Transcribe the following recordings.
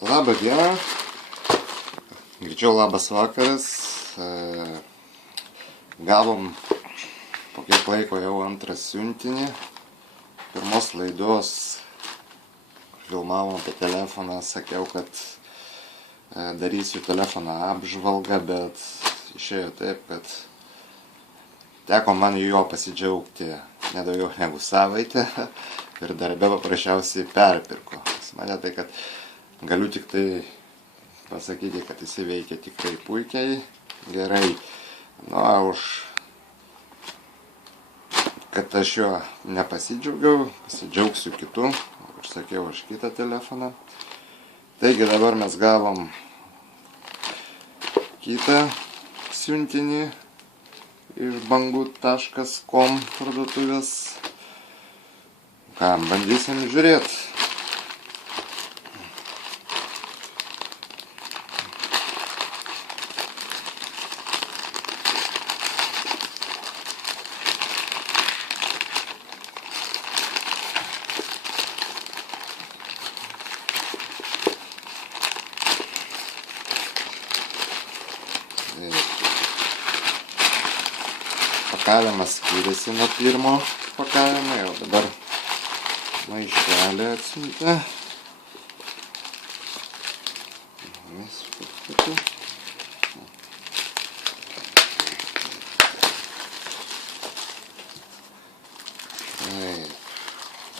Labą dieną, greičiau labas vakaras. Gavom po kiek laiko jau antrą siuntinį. Pirmos laidos filmavom apie telefoną, sakiau, kad darysiu telefoną apžvalgą, bet išėjo taip, kad teko man jo pasidžiaugti nedaugiau negu savaitę ir darbe paprasčiausiai perpirko. Mane tai, kad galiu tik tai pasakyti, kad jis veikia tikrai puikiai, gerai. Kad aš jo nepasidžiaugiau, pasidžiaugsiu kitu, užsakiau aš kitą telefoną. Taigi dabar mes gavom kitą siuntinį iš banggood.com parduotuvės. Ką, bandysim žiūrėti. Pakavimas skiriasi nuo pirmo pakavimo, jau dabar maišelį atsiuntė.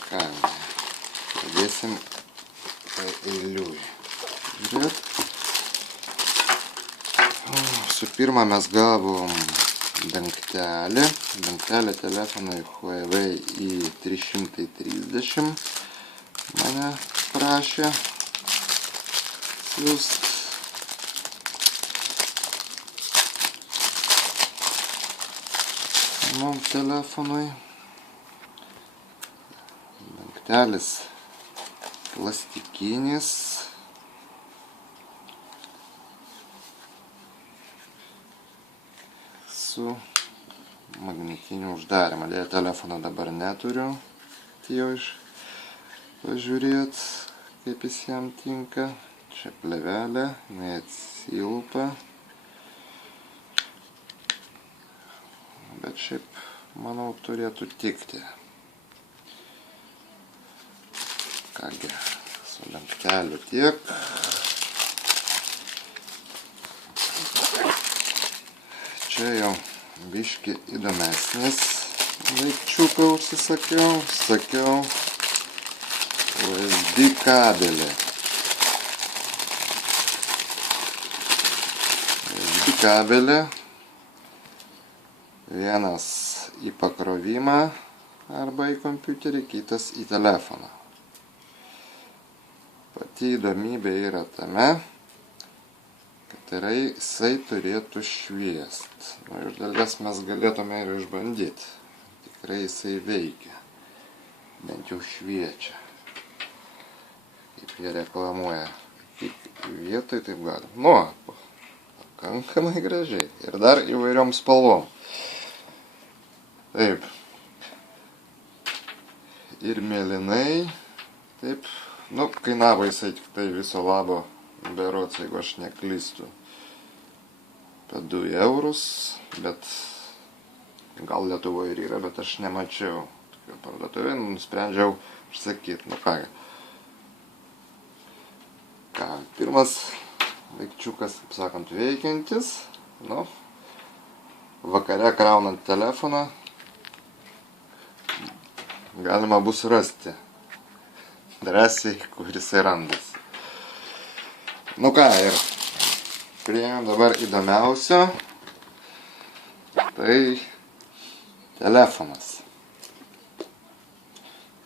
Ką, pradėsim eiliui. Su pirma mes gavom dangtelė telefonui Huawei i330 mane prašė siųst. Mum telefonui. Dangtelis plastikinis. Su magnetiniu uždarimu. Dėja, telefoną dabar neturiu. Jau pažiūrėt, kaip jis jam tinka. Čia plėvelė, jinai atsilpa. Bet šiaip, manau, turėtų tikti. Kągi, su dangteliu tiek. Čia jau biški įdomesnis daikčiuką užsisakiau. Sakiau USB kabelį. USB kabelį. Vienas į pakrovimą arba į kompiuterį, kitas į telefoną. Pati įdomybė yra tame, tai jisai turėtų šviest. Iš dalies mes galėtume ir išbandyti. Tikrai jisai veikia. Bent jau šviečia. Kaip jie reklamuoja. Tik vietoj taip galim. Pakankamai gražiai. Ir dar įvairiom spalvom. Taip. Ir mėlynai. Taip. Kainavo jisai tik tai viso labo. Berods, jeigu aš neklystu. Apie 2 eurus, bet gal Lietuvoje ir yra, bet aš nemačiau tokio parduotuvė, nusprendžiau užsakyti. Ką, pirmas daikčiukas, kaip sakant, veikiantis. Vakare kraunant telefoną galima bus rasti drąsiai, kur jisai randasi. Ir priėjom dabar įdomiausio. Tai telefonas.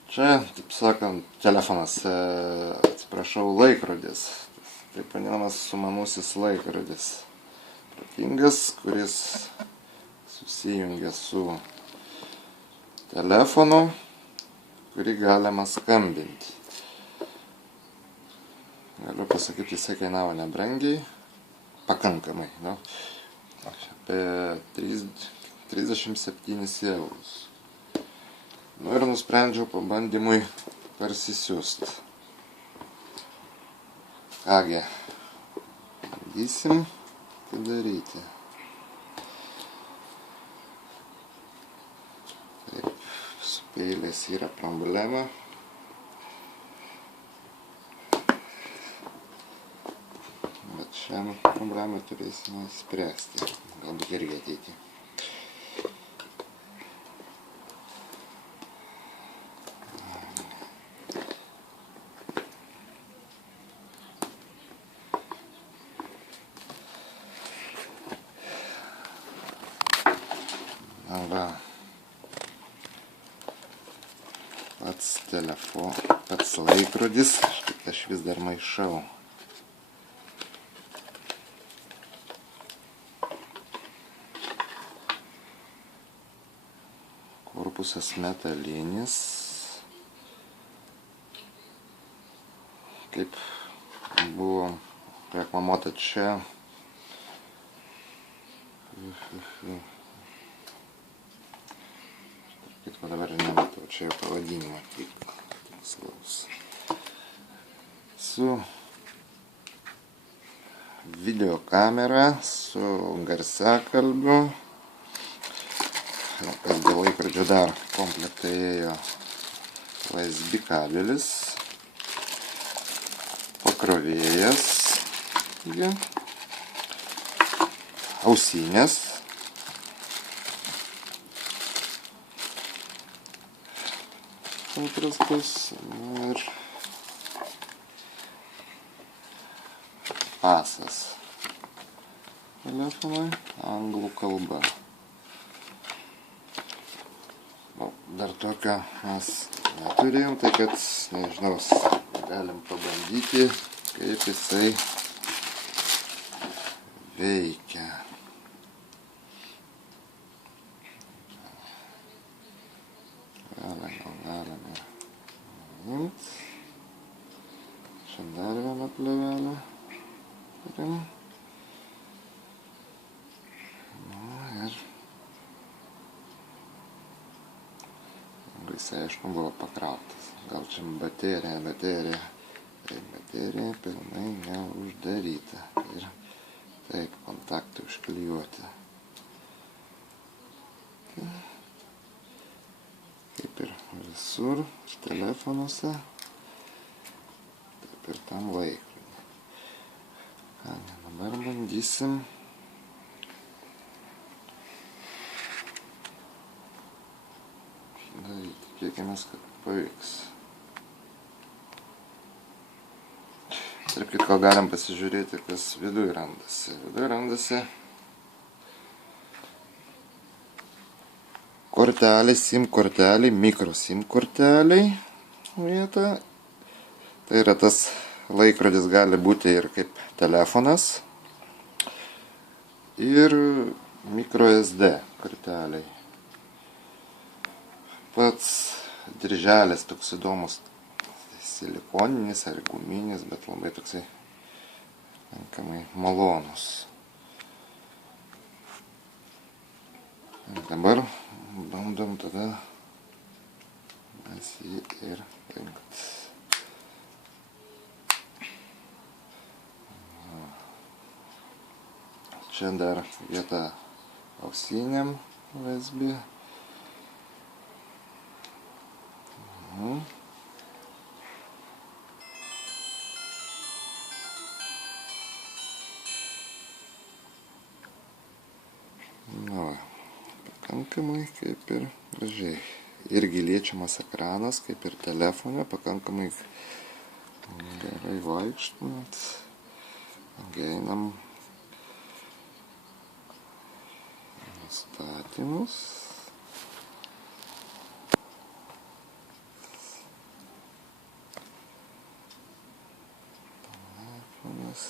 Čia, taip sakant, telefonas, atsiprašau, laikrodis. Taip vadinamas sumanusis laikrodis. Protingas, kuris susijungia su telefonu, kurį galima skambinti. Galiu pasakyti, jisai kainavo nebrangiai, pakankamai, apie 37 eurus. Ir nusprendžiau pabandymui parsisiųsti. Kągi, bandysim tai daryti. Taip, su peiliais yra problema. Bet šią problemą turėsime spręsti. Galbūt irgi ateityje. Va, pats laikrodis, aš vis dar maišau. Korpusas metalinis, kaip buvo reklamuota čia. Kitko dabar nematau, čia jau pavadinimą tik tikslaus. Su video kamera, su garsiakalbiu. Kas dėl laikrodžio dar komplektai ėjo USB kabelis, pakrovėjas, ausinės. Paprastas ir pasas telefonui anglų kalba. Dar tokio mes neturėjom, tai kad nežinau, galim pabandyti, kaip jisai veikia. Galime imti. Čia dar vieną plėvelę turim. Ir jisai, aišku, buvo pakrautas. Gal čia baterija pilnai neuždaryta. Ir taip, kontaktai užklijuoti. Kaip ir visur, telefonuose, taip ir tam laikrodį. Dabar bandysim daryti. Tikėkimės, kad pavyks. Tarp kitko galim pasižiūrėti, kas viduj randasi. Viduj randasi korteliai, SIM korteliai, mikro SIM korteliai vieta. Tai yra tas laikrodis gali būti ir kaip telefonas. Ir mikro SD korteliai. Pats dirželis toks įdomus, silikoninis ar guminis, bet labai toksai pakankamai malonus. Dabar bandom tada mes jį ir paimti. Čia dar vieta ausinėm USB. Pakankamai kaip ir gražiai. Irgi liečiamas ekranas, kaip ir telefone, pakankamai gerai vaikštant. Einam nustatymus. Telefonas.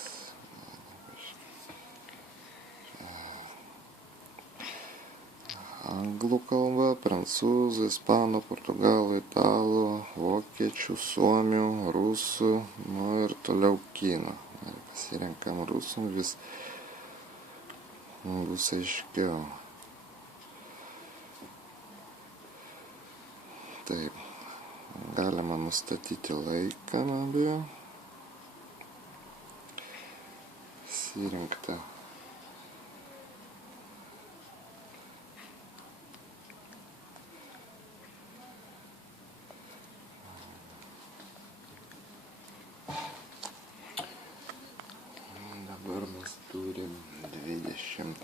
Anglų kalba, prancūzų, ispanų, portugalų, italų, vokiečių, suomių, rusų, nu ir toliau kinų. Pasirenkam rusų, vis bus aiškiau. Taip, galima nustatyti laiką, be abejo. pasirinkta. Dabar mes turim 20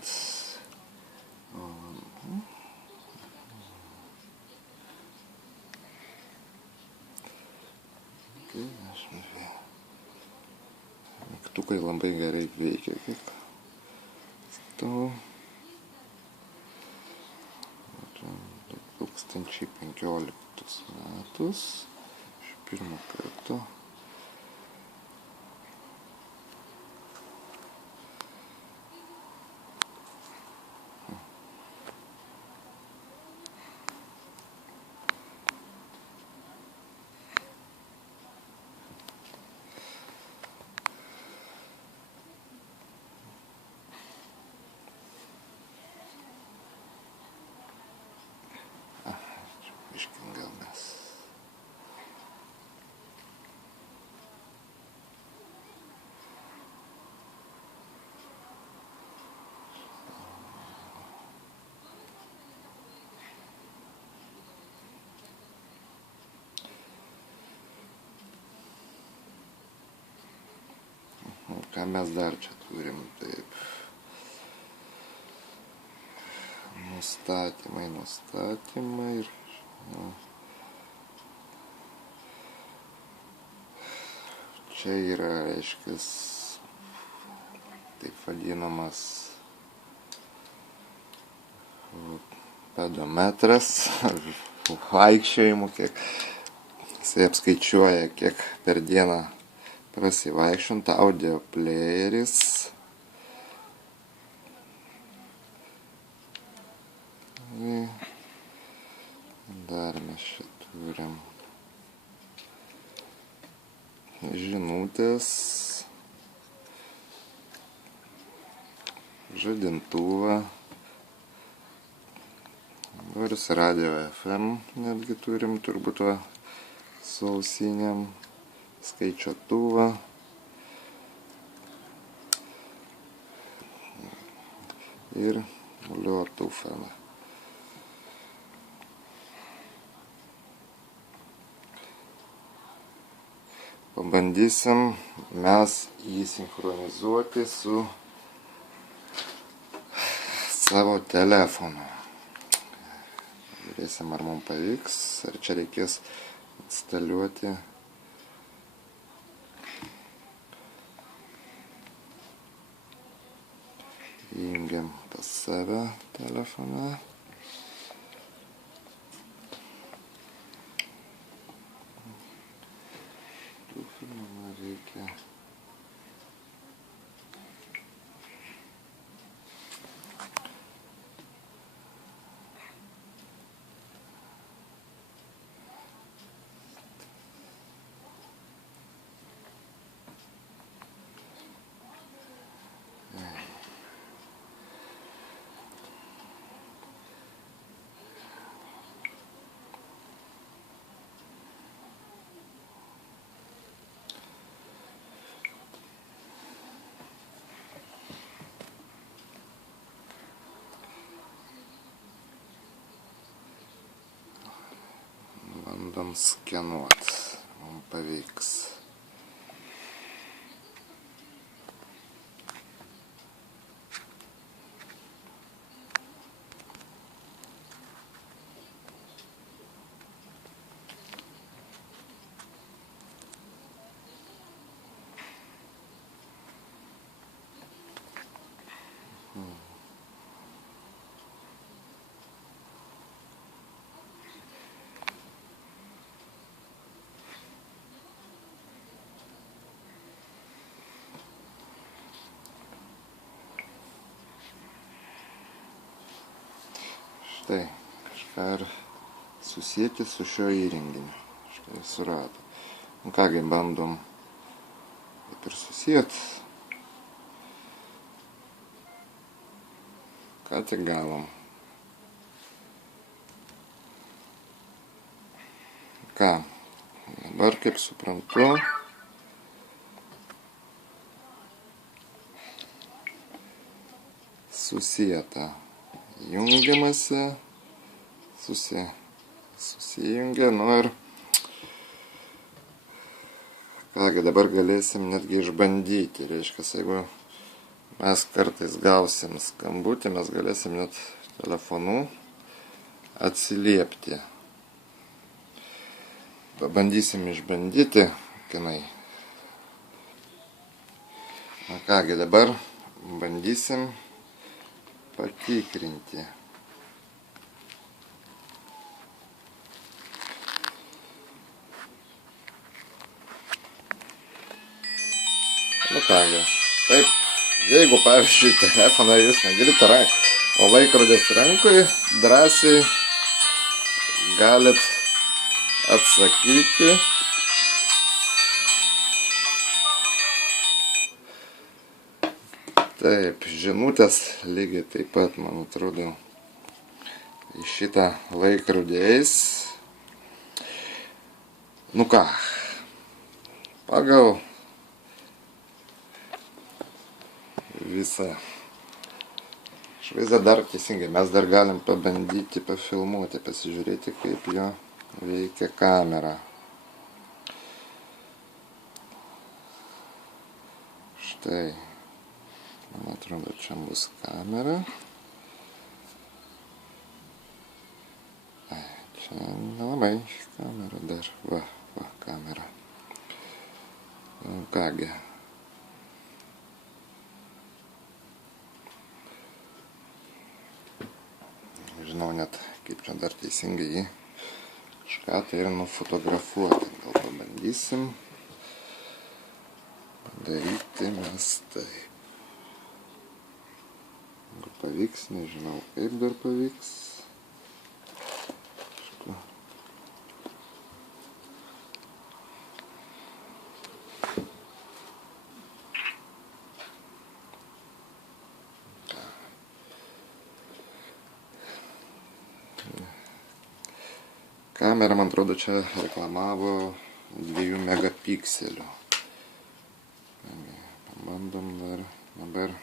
valandų. Mygtukai labai gerai veikia, kiek stau. 2015 metus iš pirmo karto. Iškingalmes. Ką mes dar čia turim, taip. Nustatymai ir čia yra, reiškia, taip vadinamas pedometras, vaikščiojimų, kiek jisai apskaičiuoja, kiek per dieną prasivaikščiota, audio playeris. Dar mes čia turim žinutės, žadintuvą, varis radio FM netgi turim, turbūt su ausinėm, skaičiuotuvą ir bluetoothą. Pabandysim mes jį sinchronizuoti su savo telefonu. Žiūrėsim, ar mums pavyks, ar čia reikės instaliuoti. Įjungiam pas save telefoną. Reikia bandom skenuot, mums pavyks. Štai, kažką ir susijęti su šio įrenginiu. Štai surado. Kągi, bandom taip ir susijęti. Ką tik gavom. Ką, dabar kaip suprantu, susieta. Jungiamasi, susijungia, nu ir kągi dabar galėsim netgi išbandyti. Reiškia, jeigu mes kartais gausim skambutį, mes galėsim net telefonu atsiliepti. Pabandysim išbandyti, kinai. Na kągi, dabar bandysim patikrinti. Nu kągi, taip, jeigu pavyzdžiui telefoną jūs negalite o laikrodis rankoje, drąsiai galit atsakyti. Taip, žinutės lygiai taip pat, man atrodo, į šitą laikrodį eis. Nu ką, pagal visą švaizdą dar teisingai, mes dar galim pabandyti pafilmuoti, pasižiūrėti, kaip jo veikia kamera. Štai. Man atrodo, čia bus kamera. Čia nelabai kamera dar. Va, kamera. Nu, kągi. Žinau net, kaip čia dar teisingai jį kažką tai ir nufotografuoti. Gal pabandysim padaryti mes taip. Gal pavyks, nežinau kaip dar pavyks. Kamera, man atrodo, čia reklamavo 2 megapikselių. Pabandom dabar.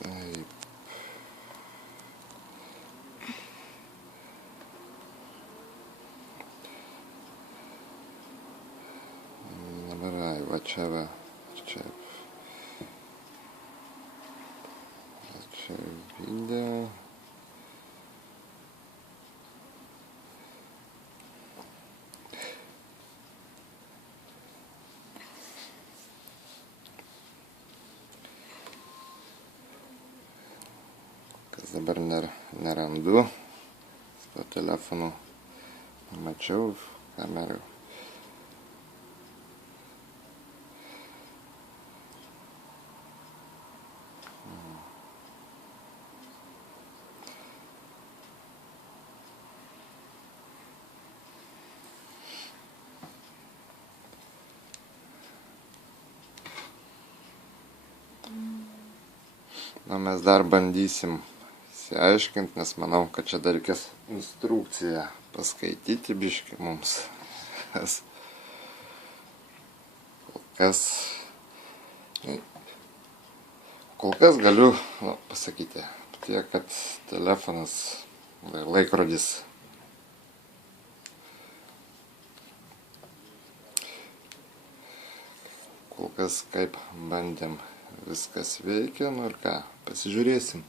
Taip. Dabar, va čia va. Čia video. Kas dabar nerandu. Su telefonu mačiau kamerą. Na, mes dar bandysim išsiaiškinti, nes manau, kad čia dar reikės instrukciją paskaityti biškį mums. Kol kas galiu pasakyti tiek, kad telefonas, laikrodis kol kas kaip bandėm, viskas veikia, nu ir ką, pasižiūrėsim.